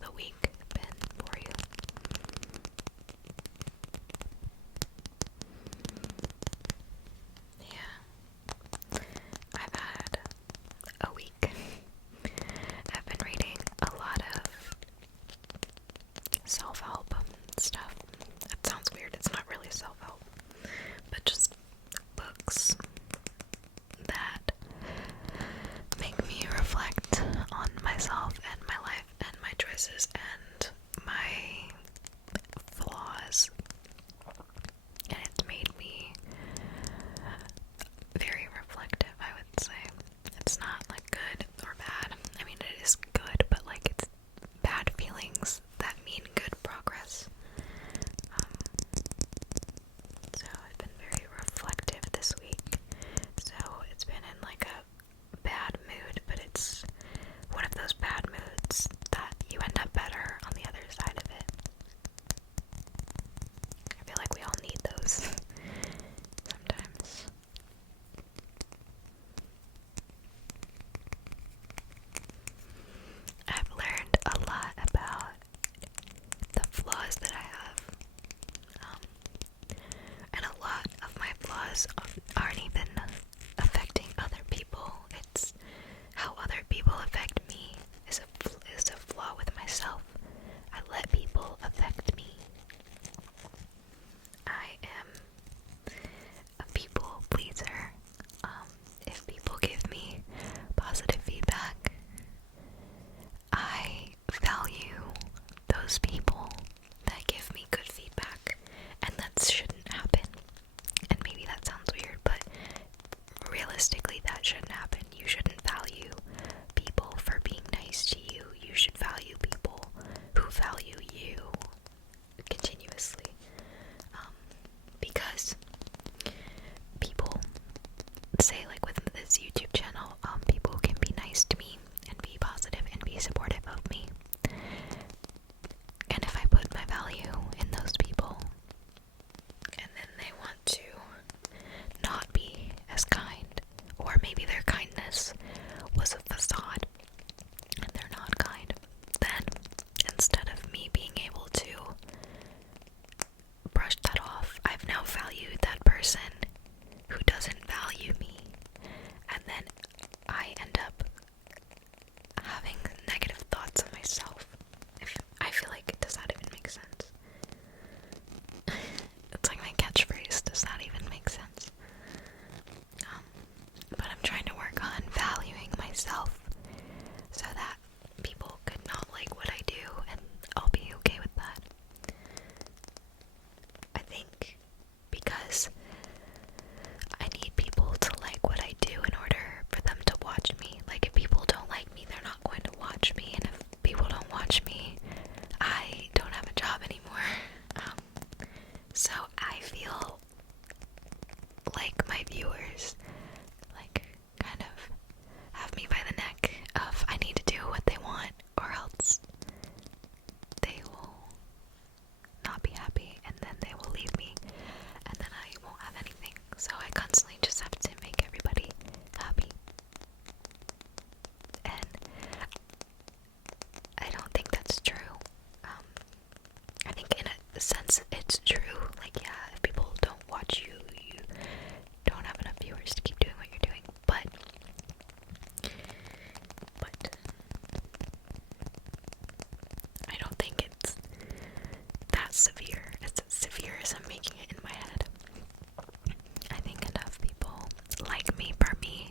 the week been for you? Yeah, I've had a week. I've been reading a lot of self-help stuff. It sounds weird, it's not really self-help, but just books that make me reflect on myself and my life and my choices and my flaws. And it's made me very reflective, I would say. It's not like good or bad. I mean, it is good, but like it's bad feelings that mean good progress. So I've been very reflective this week. So it's been in like a bad mood, but it's one of those bad moods that you end up better on the other side of it. I feel like we all need those sometimes. I've learned a lot about the flaws that I have. And a lot of my flaws aren't even affecting other people. It's how other people affect me is a flaw with myself. I let people affect me. I am a people pleaser. If people give me positive feedback, I value those people that give me good feedback, and that shouldn't happen. And maybe that sounds weird, but realistically that shouldn't happen. You shouldn't value people for being nice to you. You should value people who value you continuously. Because people say, like with this YouTube channel, people can be nice to me and be positive and be supportive of me. And if I put my value in those people, and then they want to not be as kind, or maybe their kindness was a facade and they're not kind, then instead of me being able to brush that off, I've now valued that person who doesn't value me, and then I end up having negative thoughts of myself. I feel like, does that even make sense? It's like my catchphrase, does that even make sense? But I'm trying to work on valuing myself so that people could not like what I do, and I'll be okay with that. I think because I need people to like what I do in order for them to watch me. Like, if people don't like me, they're not going to watch me, and if people don't watch me, I don't have a job anymore. So I feel like my viewers, like, kind of have me by the neck of I need to do what they want, or else they will not be happy, and then they will leave me, and then I won't have anything. So I constantly just have to make everybody happy. And I don't think that's true. I think in a sense it's true. Like, yeah, if people don't watch you, you don't have enough viewers to keep doing what you're doing. But I don't think it's that severe. It's as severe as I'm making it in my head. I think enough people like me for me,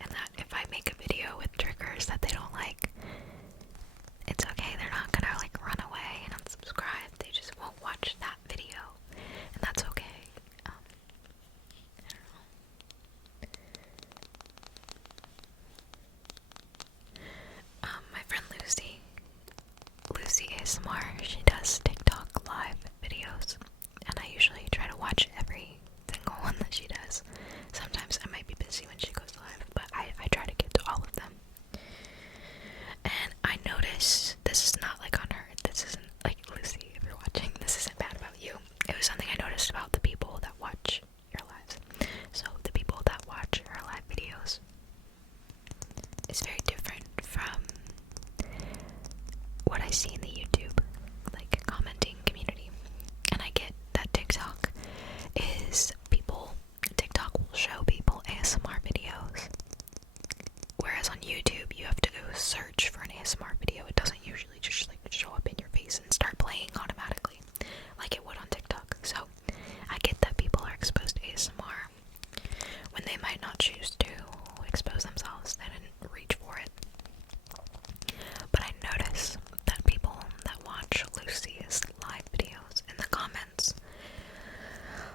and that if I make a video with triggers that they don't like, it's okay. They're not gonna like run away and unsubscribe. They just won't watch that video, and that's okay. I don't know. My friend Lucy ASMR, she does TikTok live videos, and I usually try to watch every single one that she does. Sometimes I might be busy when she goes live, but I try to get to all of them. And I noticed, this is not like on her, this isn't like, Lucy, if you're watching, this isn't bad about you. It was something I noticed about the people that watch your lives. So the people that watch her live videos is very different from what I see in the YouTube, like, commenting community. And I get that TikTok will show people ASMR videos. Whereas on YouTube, you have to go search for an ASMR video. It doesn't usually just like show up in your face and start playing automatically like it would on TikTok. So I get that people are exposed to ASMR when they might not choose to expose themselves. They didn't reach for it. But I notice that people that watch Lucy's live videos in the comments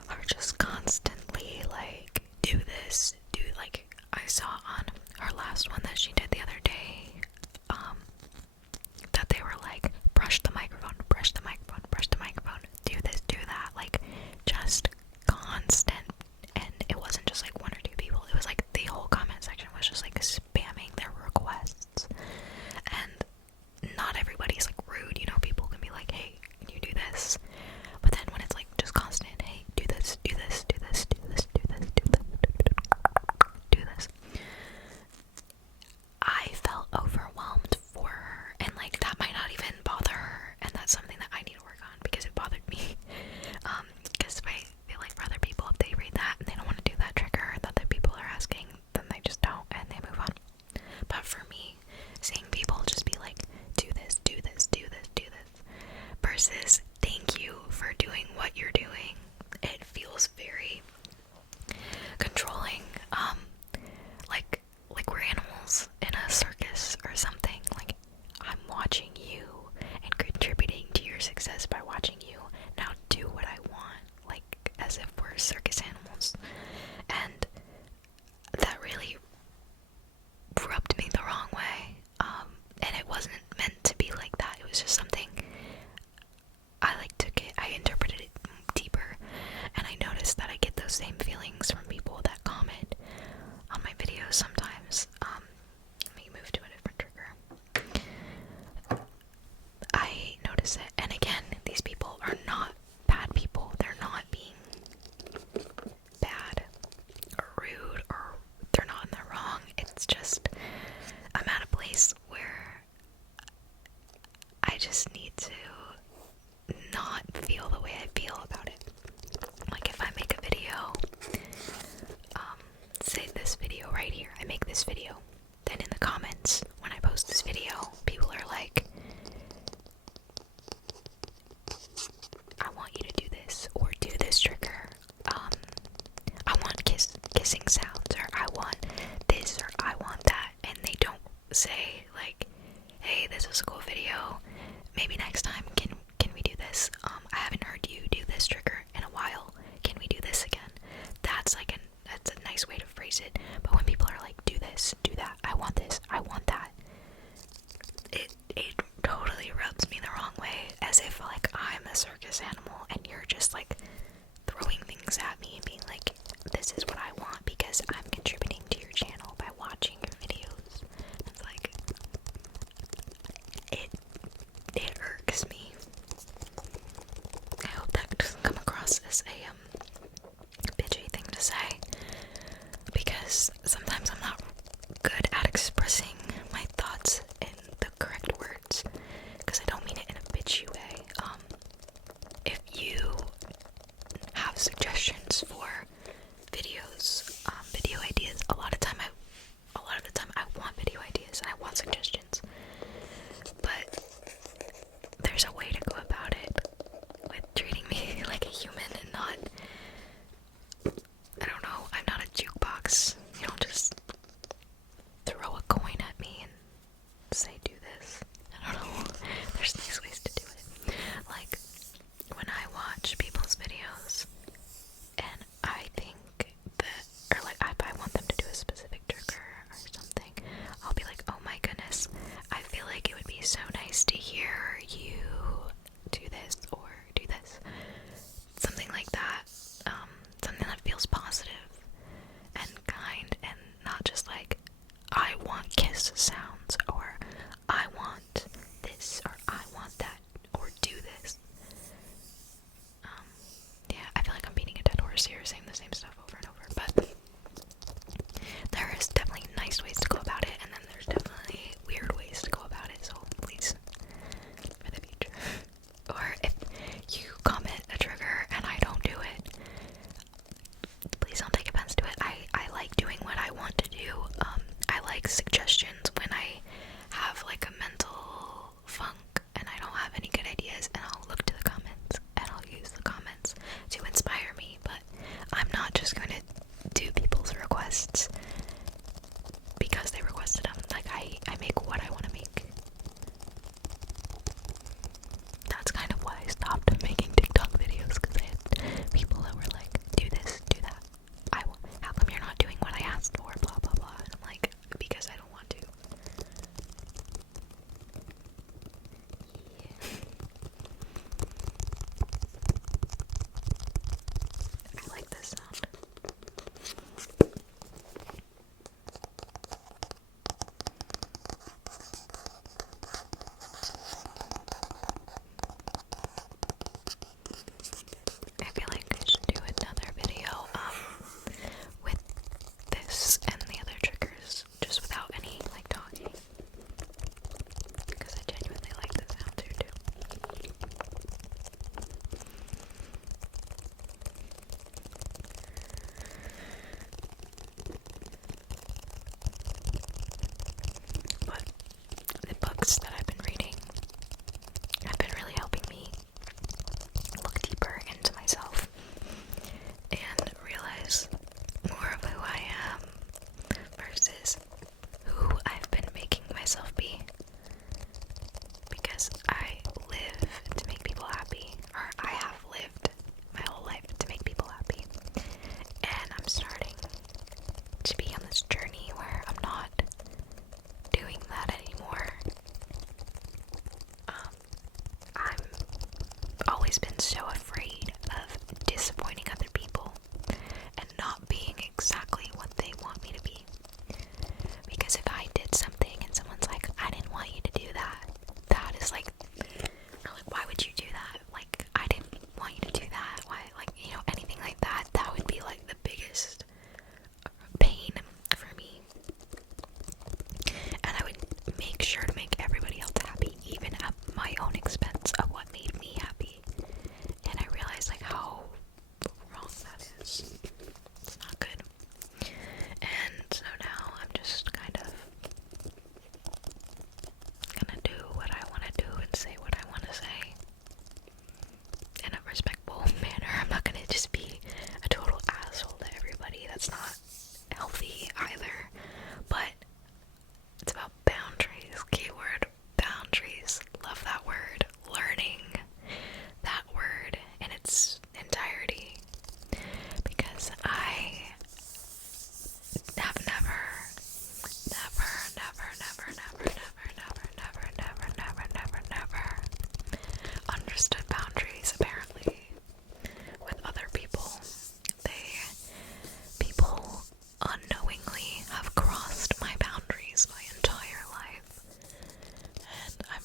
are just constantly like, do this, do, like, I saw on her last one that she did the other day, that they were like, brush the microphone, brush the microphone, brush the microphone, do this, do that, like, just constant. And it wasn't just like one or two people, it was like the whole comment section was just like spamming their requests. And not everybody's like rude, you know, people can be like, hey, can you do this? But then when it's like just constant, hey, do this, do this, do this, do this, do this, do this, do this, I felt overwhelmed for her, and like that might not even bother her, and that's something that I need to work on because it bothered me. Because I feel like for other people, if they read that and they don't want to do that trigger that the people are asking, then they just don't and they move on. But for me, seeing people just be like, do this, do this, do this, do this, versus thank you for doing what you're doing, it feels very controlling. Like we're animals in a circus or something. Like, I'm watching you and contributing to your success by watching you. Now do what I want, like as if we're circus animals. And that really rubbed me the wrong way. And it wasn't meant to be like that. It was just something I interpreted it deeper, and I noticed that I get those same feelings from people that comment on my videos sometimes. Let me move to a different trigger. I notice it, and again, these people are not bad people. They're not being bad or rude, or they're not in the wrong. It's just, I'm at a place where I just need to not feel the way I feel about it. Like, if I make a video, say this video right here, I make this video, then in the comments, when I post this video, people are like, I want you to do this, or do this trigger, I want kissing sounds, or I want this, or I want that, and they don't say, like, hey, this was a cool video, maybe next time, can we do this? I haven't heard you do this trigger in a while, can we do this again? That's a nice way to phrase it. But when people are like, do this, do that, I want this, I want that, it totally rubs me the wrong way, as if like I'm a circus animal and you're just like throwing things at me and being like, this is what I want because I'm contributing to your channel by watching your videos. It's like, it irks me. I hope that doesn't come across as a bitchy thing to say, because sometimes I'm not good at expressing my thoughts in the correct words, because I don't mean it in a bitchy way. If you have suggestions for videos, video ideas, a lot of the time I want video ideas and I want suggestions, but there's a way to go about it with treating me like a human and not, I don't know, I'm not a jukebox. You don't just throw a coin at me and say do this. I don't know, there's nice ways to do it. Like, when I watch people's videos and I think that, or like if I want them to do a specific trigger or something, I'll be like, oh my goodness, I feel like it would be so nice to hear you do this or do this. Something like that. Something that feels positive and kind, and not just like, I want kiss sounds, or I want this, or I want that, or do this. Yeah, I feel like I'm beating a dead horse here, saying the same stuff over and over, but there is definitely nice ways to go about it, and then there's definitely weird ways to go about it, so please misunderstood boundaries, apparently, with other people. People unknowingly have crossed my boundaries my entire life. And I'm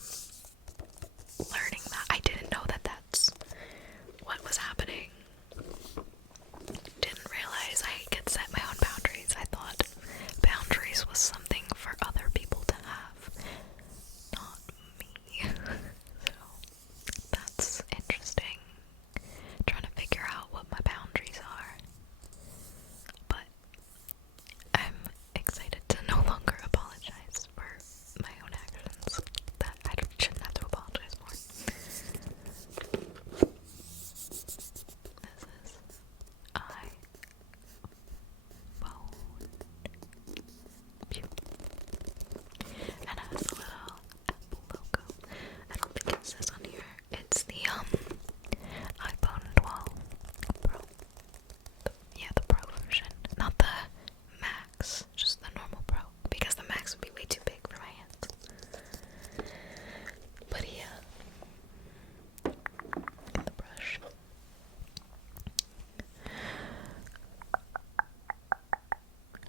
learning that. I didn't know that that's what was happening. Didn't realize I could set my own boundaries. I thought boundaries was something for other people to have, not me. So that's interesting. Trying to figure out what my boundaries are. But I'm excited to no longer apologize for my own actions that I shouldn't have to apologize for. This is iPhone. Pew. And it has a little Apple logo. I don't think it says on here. It's the iPhone 12 Pro. The Pro version. Not the Max, just the normal Pro. Because the Max would be way too big for my hands. But yeah. Get the brush.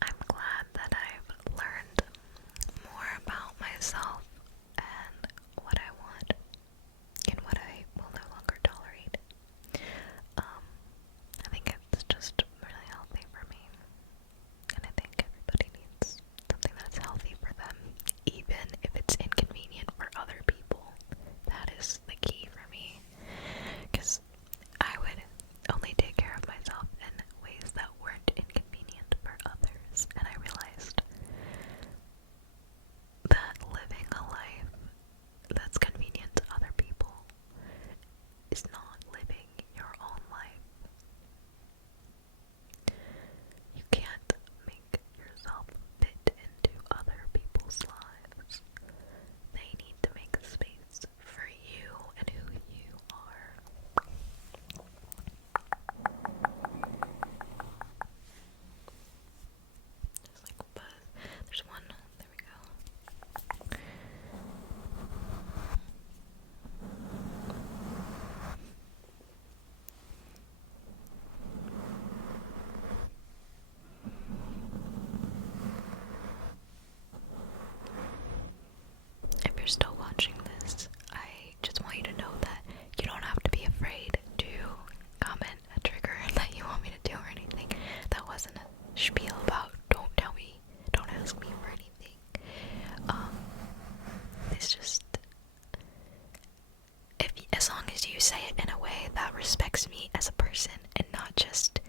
I'm glad that I've learned more about myself and what I want and what I will no longer tolerate. I think it's just really healthy for me, and I think everybody needs something that's healthy for them, even if it's inconvenient for other people. That is the key for me, because I would only take care of myself in ways that weren't inconvenient for others, and I realized that living a life that's convenient to other people is not living your own life. You can't make yourself fit into other people's lives. They need to make space for you and who you are. There's like a buzz. There's one. There we go. If you're still watching this, I just want you to know that you don't have to be afraid to comment a trigger that you want me to do or anything. That wasn't a spiel about don't tell me, don't ask me for anything. It's just, as long as you say it in a way that respects me as a person and not just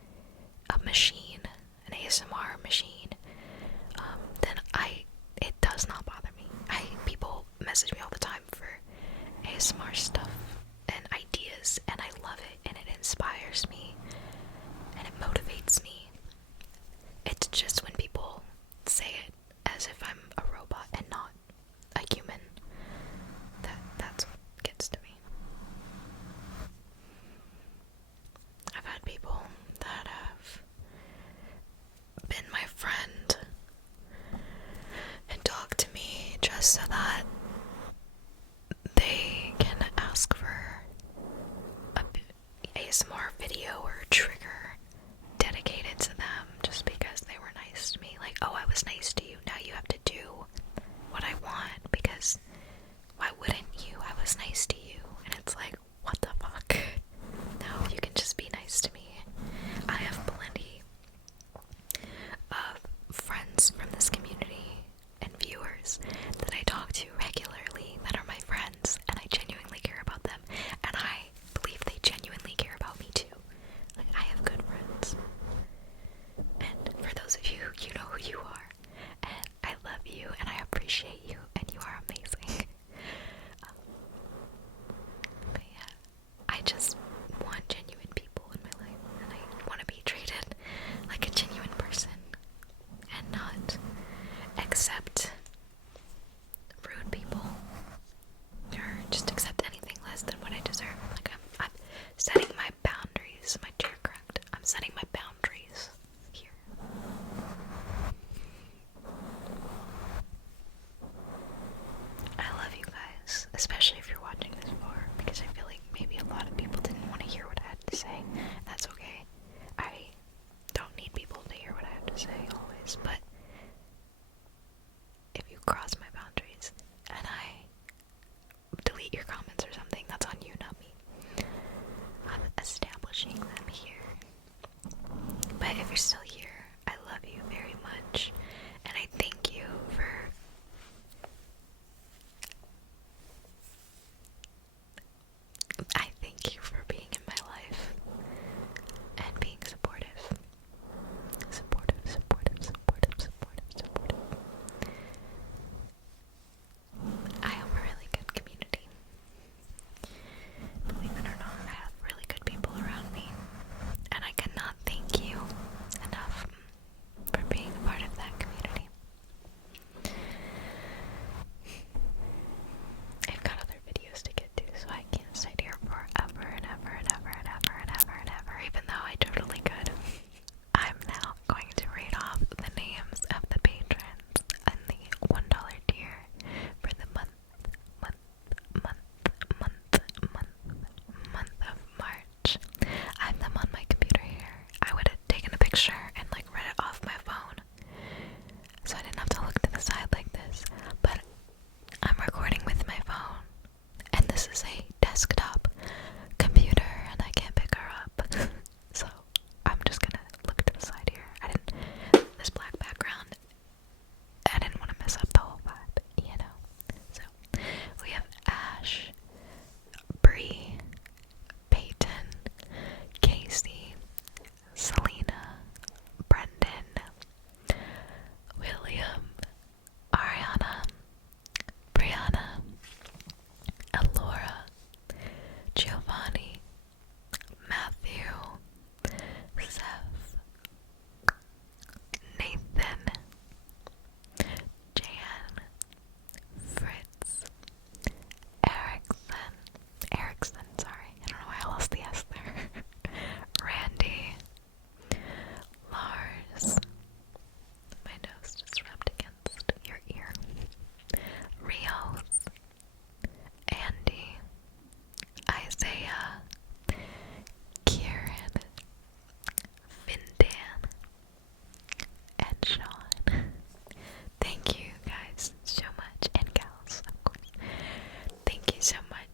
a machine, an ASMR machine, then it does not bother me. People message me all the time for ASMR stuff and ideas, and I love it, and it inspires me, and it motivates me. It's just when people say it as if I'm a robot and not a human, that's what gets to me. I've had people that have been my friend and talk to me just so that they can ask for a ASMR video or trigger dedicated to them just because they were nice to me. Like, oh, I was nice to you, now you have to do what I want because why wouldn't you? I was nice to you. And it's like, what the fuck? No, you can just be nice to me. I have plenty of friends from this community and viewers that I talk to regularly that are my friends, and I genuinely care about them, and I believe they genuinely care about me too. so much.